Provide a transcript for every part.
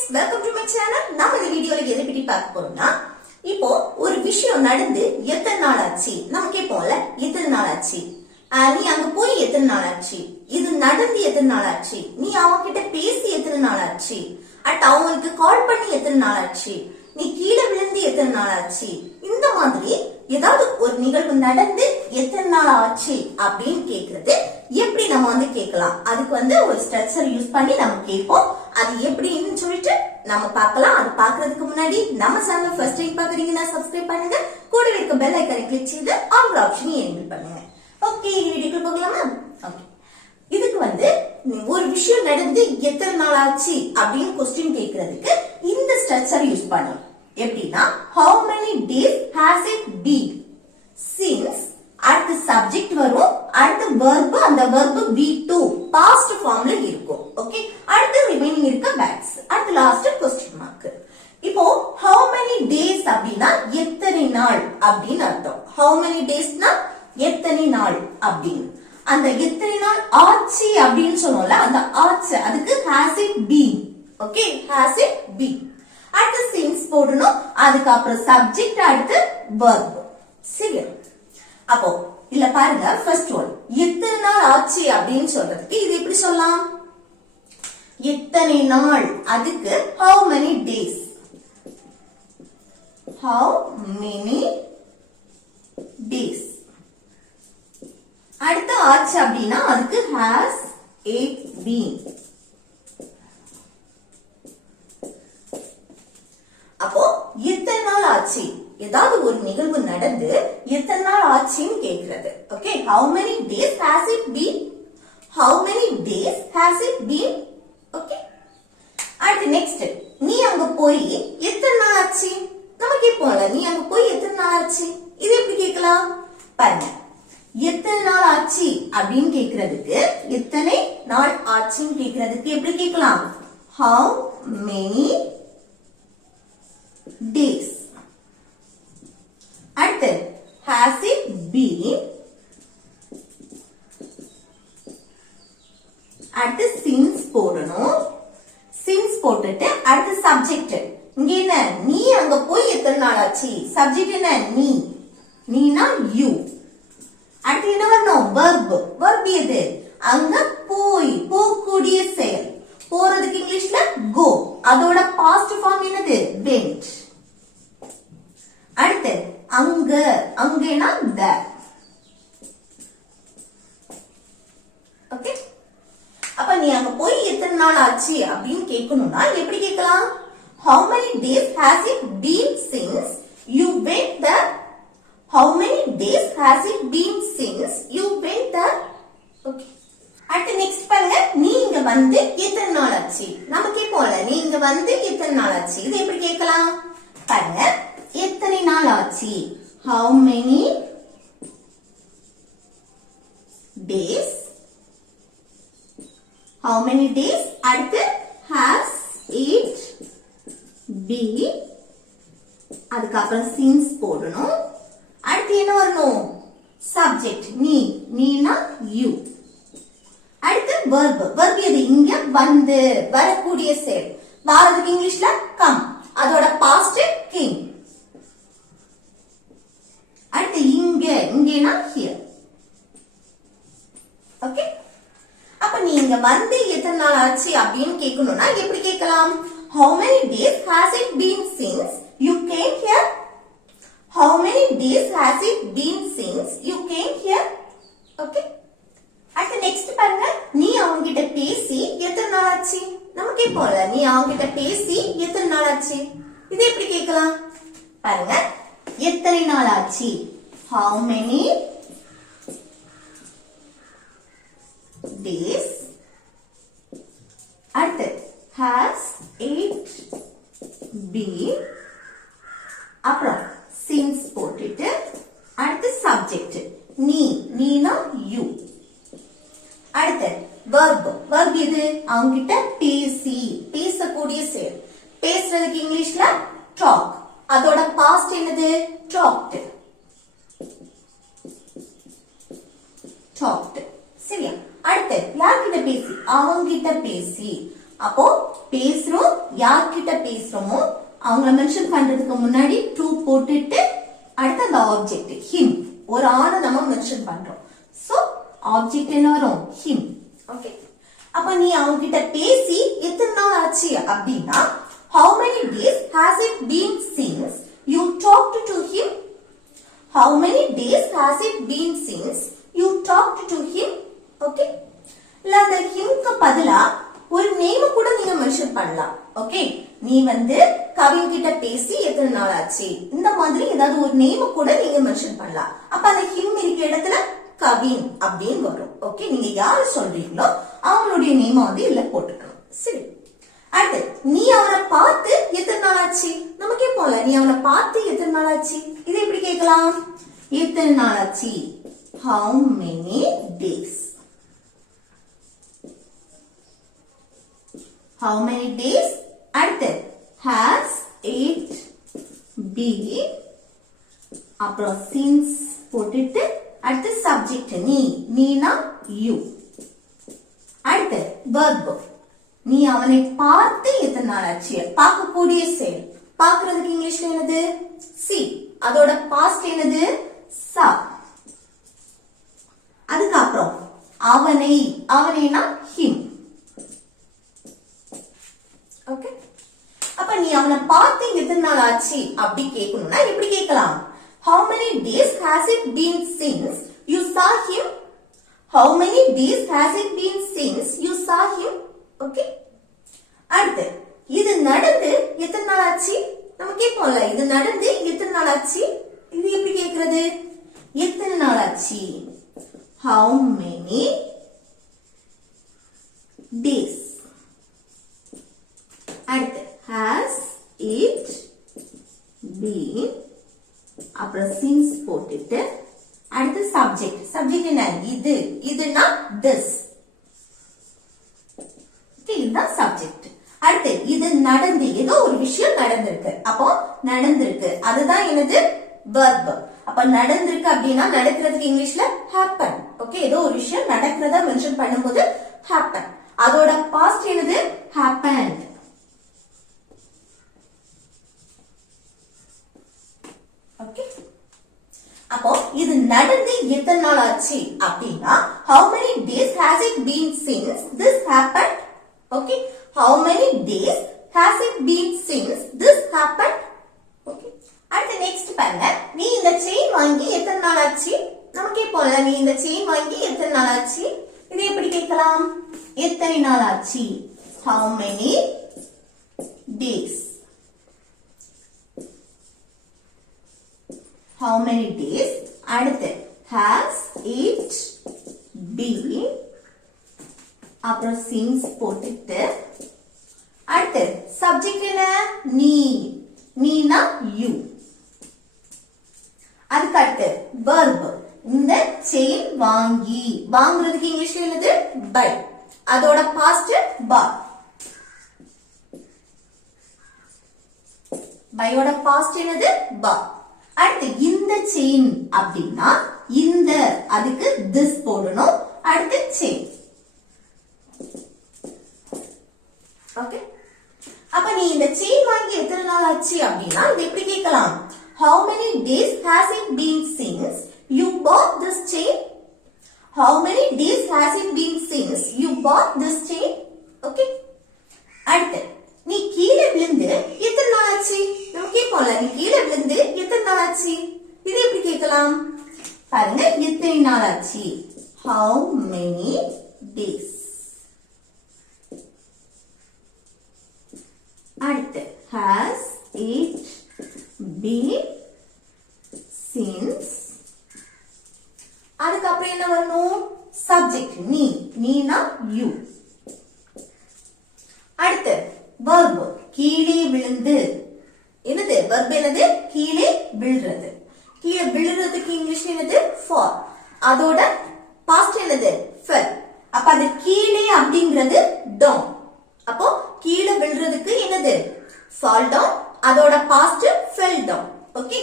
friends, welcome to my channel. நம்ம இந்த வீடியோல எதை பத்தி பார்க்க போறோம்னா, இப்போ ஒரு விஷயம் நடந்து எத்தனை நாள் ஆச்சு நம்ம கேட்போம்ல, எத்தனை நாள் ஆச்சு, நீ அங்க போய் எத்தனை நாள் ஆச்சு, இது நடந்து எத்தனை நாள் ஆச்சு, நீ அவங்க கிட்ட பேசி எத்தனை நாள் ஆச்சு, அவங்களுக்கு கால் பண்ணி எத்தனை நாள் ஆச்சு, நீ கீழே விழுந்து எத்தனை நாள் ஆச்சு, இந்த மாதிரி ஏதாவது ஒரு நிகழ்வு நடந்து எத்தனை நாள் ஆச்சு அப்படின்னு கேக்குறது எப்படி நம்ம கேட்கலாம். அதுக்கு ஒரு ஸ்ட்ரக்சர் யூஸ் பண்ணி நம்ம கேட்போம். அது எப்படின்னு சொல்லிட்டு நம்ம பார்க்கலாம். அது பாக்குறதுக்கு முன்னாடி நம்ம சேனல் ஃபர்ஸ்ட் டைம் பாக்குறீங்கன்னா சப்ஸ்கிரைப் பண்ணுங்க, கூடவே இருக்க பெல் ஐகானை கிளிக் செய்து ஆல் ஆப்ஷனை எனேபிள் பண்ணுங்க. ஓகே, வீடியோக்கு போகலாமா? ஓகே, இதுக்கு ஒரு விஷயம் நடந்து எத்தனை நாள் ஆச்சு அப்படின்னு क्वेश्चन கேக்குறதுக்கு இந்த ஸ்ட்ரக்சர் யூஸ் பண்ணலாம். எப்படின்னா, how many days has it been since அடுத்த சப்ஜெக்ட் வரும், அடுத்த verb, அந்த verb V2 past formல இருக்கும். ஓகே, அடுத்து ரிமைனிங் இருக்க பேக்ஸ், அடுத்து லாஸ்ட் क्वेश्चन மார்க். இப்போ how many days அப்படினா எத்தனை நாள் அப்படின்னு அர்த்தம். how many daysனா எத்தனை நாள் அப்படின்னு. அந்த எத்தனை நாள் ஆச்சு அப்படின்னு சொன்னோம்ல, அந்த ஆச்சு அதுக்கு has it been. Okay, has it been. அடுத்து since போடணும், அதுக்கு அப்புறம் சப்ஜெக்ட், அடுத்து verb. சரி, அப்போ இல்ல பாருங்க, ஃபர்ஸ்ட் ஒன் எத்தனை நாள் ஆச்சு அப்படின்னு சொல்றதுக்கு இது எப்படி சொல்லலாம்? எத்தனை நாள், அதுக்கு how many days. how many days. அடுத்து ஆச்சு அப்படின்னா அதுக்கு has it been. அப்போ எத்தனை நாள் ஆச்சு, ஏதாவது ஒரு நிகழ்வு நடந்து எத்தனை நாள் ஆச்சுன்னு கேக்குறது. Okay, how many days has it been. how many days has it been. Okay, அடுத்து நெக்ஸ்ட், நீ அங்க போய் எத்தனை நாள் ஆச்சு நம்ம கேட்போம்ல, நீ அங்க போய் எத்தனை நாள் ஆச்சு, இது எப்படி கேட்கலாம் பாருங்க. எத்தனை நாள் ஆச்சு அப்படின்னு கேக்குறதுக்கு, எத்தனை நாள் ஆச்சுன்னு கேக்குறதுக்கு எப்படி கேட்கலாம்? how many days. அடுத்து has it been. அடுத்து since போடணும். since போட்டுட்டு அடுத்து சப்ஜெக்ட். இங்க என்ன, நீ அங்க போய் எத்தனை நாள் ஆச்சு, சப்ஜெக்ட் என்ன, நீ, நீனா you. அடுத்து என்ன வரணும், verb. verb எது, அங்க போய், போகக்கூடிய செயல். போறதுக்கு இங்கிலீஷ்ல go, அதோட பாஸ்ட் ஃபார்ம் என்னது, went. அடுத்து அங்க, அங்கேனா there. ஓகே, அப்ப நீ அங்க போய் எத்தனை நாள் ஆச்சு அப்படின்னு கேட்கணும்னா எப்படி கேட்கலாம்? how many days has it been since you went there. how many days has it been since you went there. Okay, அடுத்து நெக்ஸ்ட் பாருங்க, நீ இங்க எத்தனை நாள் ஆச்சு நம்ம கேட்போம்ல, நீ இங்க எத்தனை நாள் ஆச்சு, இது எப்படி கேட்கலாம் பாருங்க. எத்தனை நாள் ஆச்சு, how many days. how many days. அடுத்து has it been, அதுக்கப்புறம் since போடணும். அடுத்து என்ன வரணும், சப்ஜெக்ட், நீ, நீனா you. அடுத்து verb. verb எது, இங்க வரக்கூடிய செயல். வாரதுக்கு இங்கிலீஷ்ல come, அதோட பாஸ்ட் came. அடுத்து இங்க, இங்கேனா here. ஓகே, அப்ப நீ இங்க எத்தனை நாள் ஆச்சு அப்படின்னு கேட்கணும்னா எப்படி கேட்கலாம்? how many days has it been since you came here. how many days has it been since you came here. Okay, அடுத்து நெக்ஸ்ட் பாருங்க, நீ அவங்க கிட்ட பேசி எத்தனை நாள் ஆச்சு நம்ம கேட்போம்ல, நீ அவங்க கிட்ட பேசி எத்தனை நாள் ஆச்சு, இது எப்படி கேட்கலாம் பாருங்க. எத்தனை நாள் ஆச்சு, how many days. அடுத்து has it been, அப்புறம் since போட்டுட்டு அடுத்து சப்ஜெக்ட், நீ, நீனா you. அடுத்து verb. verb எது, அவங்க கிட்ட பேசி, பேசக்கூடிய செயல். பேசுறதுக்கு இங்கிலீஷ்ல talk, அதோட பாஸ்ட் என்னது, talked. talked. சரியா? அடுத்து யார்கிட்ட பேசி, அவங்க கிட்ட பேசி, அப்போ பேசுறோம், யார்கிட்ட பேசுறோமோ அவங்கள மென்ஷன் பண்றதுக்கு முன்னாடி டு போட்டுட்டு அடுத்து அந்த ஆப்ஜெக்ட் ஹிம், ஒரு ஆளை நம்ம மென்ஷன் பண்றோம். சோ ஆப்ஜெக்ட் என்ன வரும்? ஹிம். ஓகே, அப்ப நீ அவங்க கிட்ட பேசி எத்தனை நாள் ஆச்சு அப்படின்னா how many days has it been since you talked to him? How many days has it been since you talked to him? Okay, இல்ல அந்த ஹிம்க்கு பதிலா ஒரு நேம் கூட நீங்க மென்ஷன் பண்ணலாம். ஓகே, நீ கவின் கிட்ட பேசி எத்தனை நாள் ஆச்சு, இந்த மாதிரி ஏதாவது ஒரு நேம் கூட நீங்க மென்ஷன் பண்ணலாம். அப்ப அந்த ஹிம் இருக்க இடத்துல கவின் அப்படின்னு வரும். ஓகே, நீங்க யாரு சொல்றீங்களோ அவங்களுடைய நேம் இதுல போட்டுக்கணும். சரி, அடுத்து நீ அவனை பார்த்து எத்தனை நாள் ஆச்சு நம்ம கேட்போம்ல, நீ அவனை பார்த்து எத்தனை நாள் ஆச்சு, இதை எப்படி கேட்கலாம்? எத்தனை நாள் ஆச்சு, how many days. How many days? அடுத்து has it been, அப்புறம் since போட்டுட்டு அடுத்து சப்ஜெக்ட் நீனா you. அடுத்து verb, நீ அவனை பார்த்து எத்தனை நாள் ஆச்சு, பார்க்கக்கூடிய செயல். பார்க்கிறதுக்கு இங்கிலீஷ்ல என்னது? see. அதோட பாஸ்ட் என்னது? saw. அதுக்கப்புறம் அவனைனா him. ஓகே, அப்ப நீ அவனை பார்த்து எத்தனை நாள் ஆச்சு அப்படி கேட்கணும்னா எப்படி கேட்கலாம்? how many days has it been since you saw him? how many days has it been since you saw him? Okay, அடுத்து இது நடந்து எத்தனை நாள் ஆச்சு நம்ம கேட்போம்ல, இது நடந்து எத்தனை நாள் ஆச்சு, இது எப்படி கேட்கிறது? எத்தனை நாள் ஆச்சு, how many days. அடுத்து has it been, அப்புறம் since போட்டுட்டு அடுத்து சப்ஜெக்ட் என்ன? இதுனா this. இதுதான் சப்ஜெக்ட். அடுத்து இது நடந்து, ஏதோ ஒரு விஷயம் நடந்திருக்கு, அப்போ நடந்திருக்கு அதுதான் என்னது? verb. அப்ப நடந்திருக்கு அப்படின்னா நடக்கிறதுக்கு இங்கிலீஷ்ல happen. ஓகே, ஏதோ ஒரு விஷயம் நடக்கிறத மென்ஷன் பண்ணும்போது happen. அதோட பாஸ்ட் என்னது? happened. ஓகே, அப்போ இது நடந்து எத்தனை நாள் ஆச்சு அப்படின்னா how many days has it been since this happened? Okay, how many days has it been since this happened? Okay, அடுத்து நெக்ஸ்ட் பாருங்க, நீ இந்த செயின் வாங்கி எத்தனை நாள் ஆச்சு நம்ம கேட்போம்ல, நீ இந்த செயின் வாங்கி எத்தனை நாள் ஆச்சு, இது எப்படி கேட்கலாம்? எத்தனை நாள் ஆச்சு, how many days. how many days. அடுத்து has it been, அப்புறம் since போட்டுட்டு அடுத்து சப்ஜெக்ட் என்ன? நீனா you. அதுக்கு அடுத்து verb, இந்த செயின் வாங்குறதுக்கு இங்கிலீஷ்ல என்னது? buy. அதோட பாஸ்ட் bought. பையோட பாஸ்ட் என்னது? bought. அடுத்து இந்த செயின் அப்படின்னா இந்த அதுக்கு this போடணும். அடுத்து செயின். ஓகே, அப்ப நீ இந்த செயின் வாங்கி எத்தனை நாள் ஆச்சு அப்படின்னா இது எப்படி கேட்கலாம்? how many days has it been since you bought this chain? how many days has it been since you bought this chain? Okay, அடுத்து நீ கீழே விழுந்து எத்தனை நாள் ஆச்சு நம்ம கேட்போம்ல, நீ கீழே விழுந்து எத்தனை நாள் ஆச்சு, இது எப்படி கேட்கலாம்? பாருங்க, எத்தனை நாள் ஆச்சு, how many days. அடுத்து has it been since, அதுக்கப்புறம் என்ன வரணும்? Subject Neena you. அடுத்து verb, கீழே விழுந்து என்னது? verb என்னது? கீழே விழுறது. கீழே விழுறதுக்கு இங்கிலீஷ்ல என்னது? fall. அதோட பாஸ்ட் என்னது? fell. அப்ப அது கீழே அப்படிங்கிறது down. அப்போ கீழே விழுறதுக்கு என்னது? fall down. அதோட past fell down. Okay,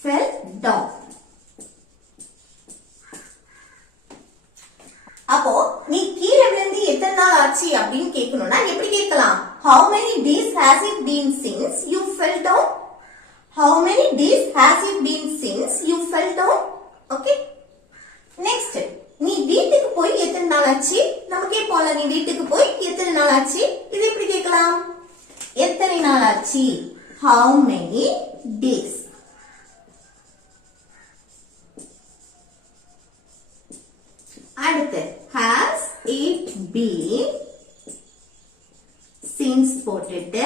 fell down. அப்போ நீ கீழே ஆச்சு அப்படின்னு கேட்கணும்னா எப்படி கேட்கலாம்? How many days has it been since you fell down? How many days has it been since you fell down? Okay. Next, நீ வீட்டுக்கு போய் எத்தனை நாள் ஆச்சு? நமக்கே போல நீ வீட்டுக்கு போய் எத்தனை நாள் ஆச்சு? இது எப்படி கேட்கலாம்? எத்தனை நாள் ஆச்சு? How many days? அடுத்து has it been since போட்டுட்டு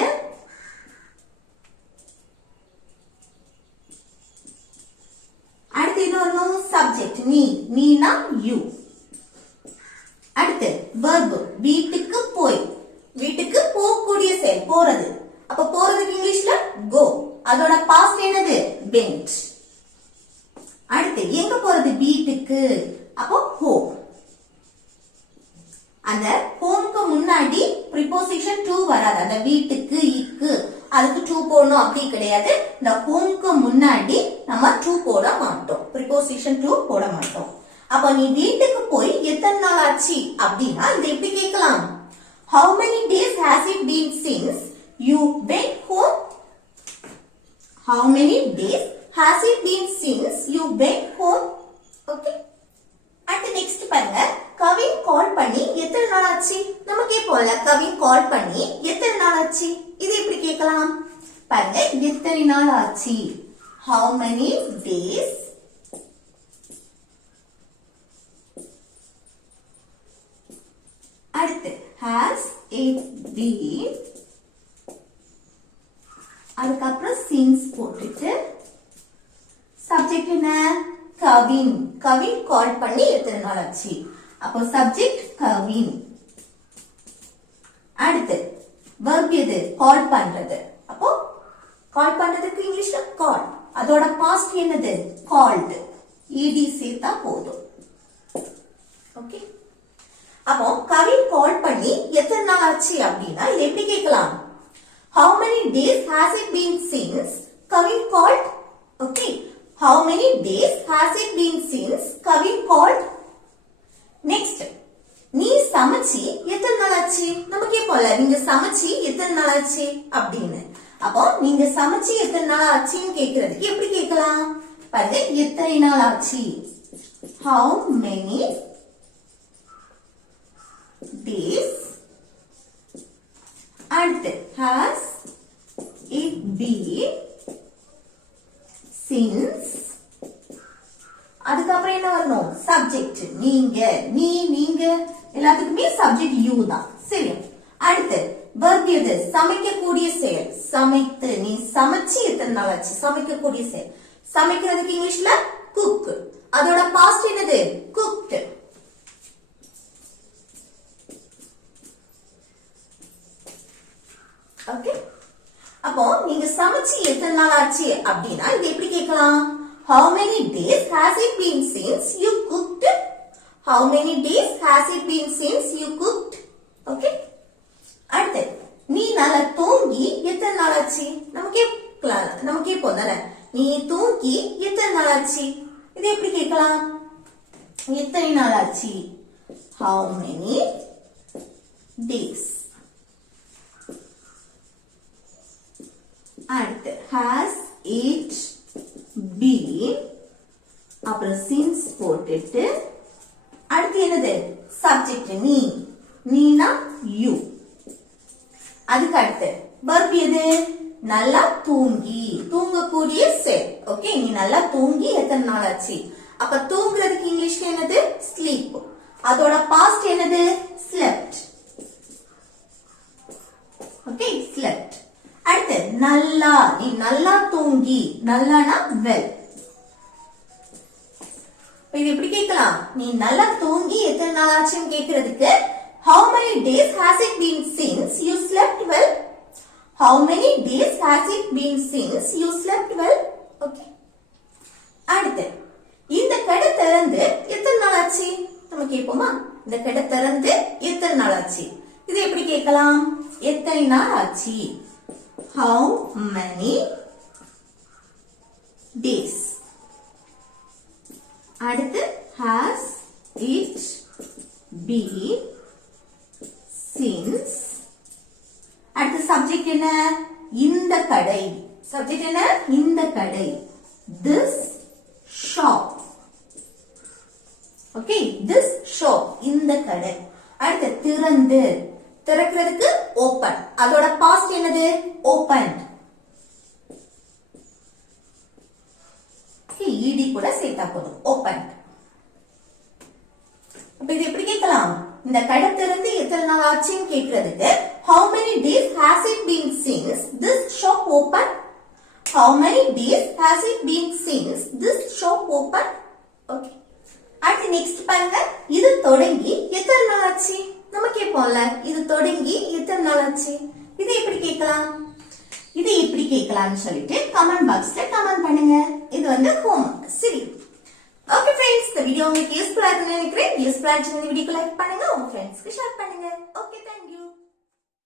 அடுத்து என்ன வரணும்? சப்ஜெக்ட் நீ, நீனா யூ. அடுத்து verb வீட்டுக்கு போய், வீட்டுக்கு போகக்கூடிய செயல் போறது. அப்ப போறதுக்கு இங்கிலீஷ்ல go. அதோட பாஸ்ட் என்னது? went. அடுத்து எங்க போறது? வீட்டுக்கு. அப்போ home. அந்த ஹோம்க்கு முன்னாடி preposition to வராது. அந்த வீட்டுக்கு இக்கு அதுக்கு to போடணும் அப்படி கிடையாது. இந்த ஹோம்க்கு முன்னாடி நம்ம to போட மாட்டோம். preposition to போட மாட்டோம். அப்ப நீ வீட்டுக்கு போய் எத்தனை நாள் ஆச்சு அப்படின்னா இத எப்படி கேட்கலாம்? How many days has it been since you went home? How many days has it been since you went home? Okay. அடுத்து நெக்ஸ்ட் பாருங்க, கவின் கால் பண்ணி எத்தனை நாள் ஆச்சு? நமக்கே போல கவின் கால் பண்ணி எத்தனை நாள் ஆச்சு? இது எப்படி கேட்கலாம்? பாருங்க, எத்தனை நாள் ஆச்சு? How many days அடுத்து has it been அதுக்கப்புறம் since போட்டுட்டு சப்ஜெக்ட் என்ன? கவின். கவின் கால் பண்ணி எத்தனை நாள் ஆச்சு? அப்போ சப்ஜெக்ட் கவின். அடுத்து verb எது? கால் பண்றது. அப்போ கால் பண்றதுக்கு இங்கிலீஷ்ல கால். அதோட பாஸ்ட் என்னது? கால்ட். ed சேர்த்தா போதும். ஓகே. அப்போ கவின் கால் பண்ணி எத்தனை நாள் ஆச்சு அப்படின்னா இது எப்படி கேட்கலாம்? How many days has it been since Kavin called? Okay. How many days has it been since Kavin called? Next. நீ சமைச்சி எத்தனை நாள் ஆச்சு? நமக்கே போல நீங்க சமைச்சி எத்தனை நாள் ஆச்சு அப்படின்னு. அப்போ நீங்க சமைச்சி எத்தனை நாள் ஆச்சுன்னு கேக்குறதுக்கு எப்படி கேட்கலாம்? பாருங்க, எத்தனை நாள் ஆச்சு? How many days அடுத்து has it been since அதுக்கப்புறம் என்ன வரணும்? சப்ஜெக்ட் நீங்க, நீங்க எல்லாத்துக்குமே சப்ஜெக்ட் யூ தான். சரி. அடுத்து verb எது? சமைக்கக்கூடிய செயல். சமைத்து, நீ சமைச்சு எத்தனை நாள் ஆச்சு? சமைக்கக்கூடிய செயல். சமைக்கிறதுக்கு இங்கிலீஷ்ல cook. அதோட பாஸ்ட் என்னது? cooked. ஓகே. அப்போ நீங்க சமைச்சு எத்தனை நாள் ஆச்சு அப்படின்னா இது எப்படி கேட்கலாம்? How many days has it been since you cooked? How many days has it been since you cooked? Okay. அடுத்து நீ நல்லா தூங்கி எத்தனை நாள் ஆச்சு? நமக்கே போதானே. நீ தூங்கி எத்தனை நாள் ஆச்சு? இது எப்படி கேட்கலாம்? எத்தனை நாள் ஆச்சு? How many days? அடுத்து has it been அப்புறம் since போட்டுட்டு அடுத்து என்னது? சப்ஜெக்ட் நீ, நீனா you. அதுக்கு அடுத்து verb எது? நல்லா தூங்கி, தூங்கக்கூடிய செயல். ஓகே. நீ நல்லா தூங்கி எத்தனை நாள் ஆச்சு? அப்ப தூங்குறதுக்கு இங்கிலீஷ்ல என்னது? sleep. அதோட பாஸ்ட் என்னது? slept. ஓகே. slept. அடுத்து நல்லா, நீ நல்லா தூங்கி, நல்லானா வெல். இது எப்படி கேட்கலாம்? நீ நல்லா தூங்கி எத்தனை நாள் ஆச்சுன்னு கேக்குறதுக்கு how many days has it been since you slept well? How many days has it been since you slept well? Okay. அடுத்து இந்த கடை திறந்து எத்தனை நாள் ஆச்சு? நம்ம கேட்போமா? இந்த கடை திறந்து எத்தனை நாள் ஆச்சு? இது எப்படி கேட்கலாம்? எத்தனை நாள் ஆச்சு? How many days? அடுத்து has it been since அடுத்த சப்ஜெக்ட் என்ன இந்த கடை சப்ஜெக்ட் என்ன இந்த கடை this shop okay this shop இந்த கடை அடுத்து திறந்து திறக்கிறதுக்கு open அதோட பாஸ்ட் என்னது opened ed கூட சேர்த்தா போதும் opened அப்ப இது எப்படி கேட்கலாம் இந்த கடை திறந்து எத்தனை நாள் ஆச்சுன்னு கேக்குறதுக்கு how many days has it been since this shop opened how many days has it been since this shop opened okay அடுத்து நெக்ஸ்ட் பாருங்க இது தொடங்கி எத்தனை நாள் ஆச்சு நம்ம கேட்போம்ல இது தொடங்கி எத்தனை நாள் ஆச்சு இது எப்படி கேட்கலாம் இது எப்படி கேட்கலாம்னு சொல்லிட்டு கமெண்ட் பாக்ஸ்ல கமெண்ட் பண்ணுங்க இது வந்து ஹோம்வொர்க் சரி ஓகே फ्रेंड्स இந்த வீடியோ உங்களுக்கு யூஸ்ஃபுல்லா இருக்குன்னு நினைக்கிறேன் யூஸ்ஃபுல்லா இருந்துச்சுன்னா வீடியோக்கு லைக் பண்ணுங்க உங்க ஃப்ரெண்ட்ஸ்க்கு ஷேர் பண்ணுங்க